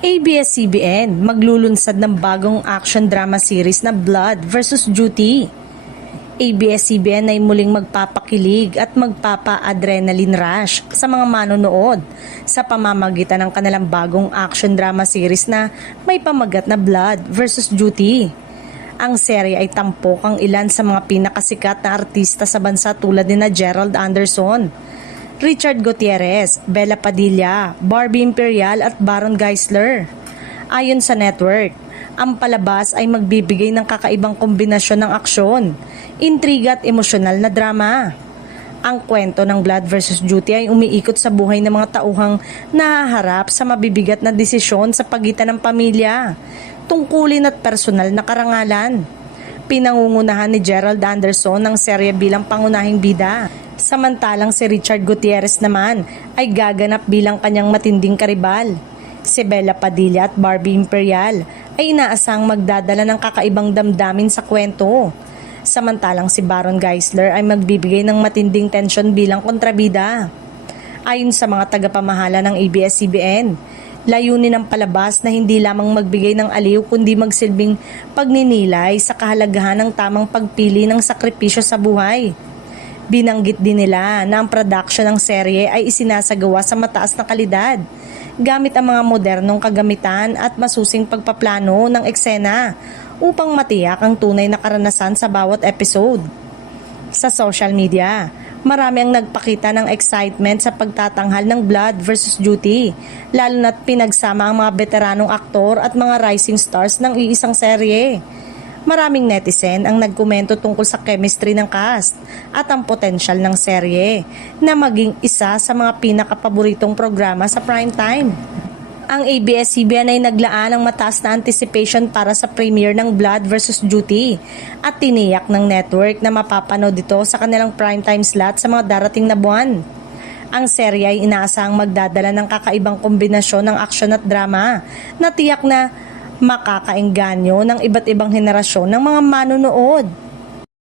ABS-CBN maglulunsad ng bagong action drama series na Blood vs. Duty. ABS-CBN ay muling magpapakilig at magpapa-adrenaline rush sa mga manonood sa pamamagitan ng kanilang bagong action drama series na may pamagat na Blood vs. Duty. Ang serye ay tampok ang ilan sa mga pinakasikat na artista sa bansa tulad ni Gerald Anderson, Richard Gutierrez, Bella Padilla, Barbie Imperial at Baron Geisler. Ayon sa network, ang palabas ay magbibigay ng kakaibang kombinasyon ng aksyon, intriga at emosyonal na drama. Ang kwento ng Blood vs. Duty ay umiikot sa buhay ng mga tauhang nahaharap sa mabibigat na desisyon sa pagitan ng pamilya, tungkulin at personal na karangalan. Pinangungunahan ni Gerald Anderson ng serye bilang pangunahing bida. Samantalang si Richard Gutierrez naman ay gaganap bilang kanyang matinding karibal. Si Bella Padilla at Barbie Imperial ay inaasang magdadala ng kakaibang damdamin sa kwento. Samantalang si Baron Geisler ay magbibigay ng matinding tensyon bilang kontrabida. Ayon sa mga tagapamahala ng ABS-CBN, layunin ng palabas na hindi lamang magbigay ng aliw kundi magsilbing pagninilay sa kahalagahan ng tamang pagpili ng sakripisyo sa buhay. Binanggit din nila na ang production ng serye ay isinasagawa sa mataas na kalidad, gamit ang mga modernong kagamitan at masusing pagpaplano ng eksena upang matiyak ang tunay na karanasan sa bawat episode. Sa social media, marami ang nagpakita ng excitement sa pagtatanghal ng Blood vs. Duty, lalo na't pinagsama ang mga veteranong aktor at mga rising stars ng iisang serye. Maraming netizen ang nagkomento tungkol sa chemistry ng cast at ang potensyal ng serye na maging isa sa mga pinakapaboritong programa sa primetime. Ang ABS-CBN ay naglaan ng mataas na anticipation para sa premiere ng Blood vs. Duty at tiniyak ng network na mapapanood ito sa kanilang primetime slot sa mga darating na buwan. Ang serye ay inaasahang magdadala ng kakaibang kombinasyon ng aksyon at drama na tiyak na makakaengganyo ng iba't ibang henerasyon ng mga manonood.